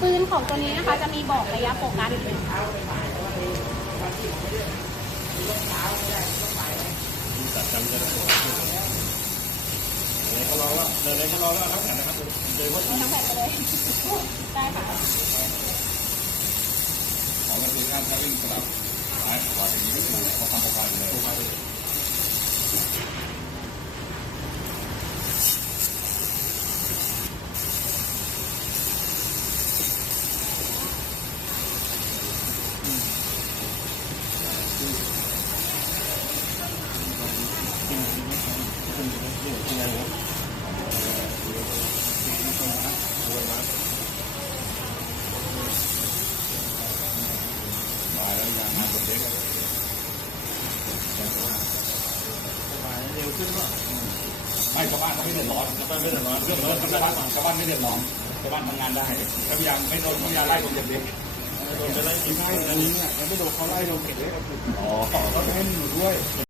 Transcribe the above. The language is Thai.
ปืนของตัวนี้นะคะจะมีบอกระยะโฟกัสจัดจำจะได้เลยเขารอว่าเลยเขารอว่ารับแขนนะครับเลยว่าทั้งแผ่นไปเลย ได้ค่ะของมันคือการใช้วิ่งสลับซ้ายขวาอย่างนี้ก็คือเขาทำประกันเลย มาแล้วยางมาบนเด็ก เร็วขึ้นก็ ไม่ชาวบ้านเขาไม่เดือดร้อนชาวบ้านไม่เดือดร้อนเรื่องรถชาวบ้านชาวบ้านไม่เดือดร้อนชาวบ้านทำงานได้ถ้าพยายามไม่โดนพยายามไล่ตรงเด็กโดนจะไล่กินให้อันนี้เนี่ยไม่โดนเขาไล่โดนเก็บไว้กับอ๋อเขาจะให้มันอยู่ด้วย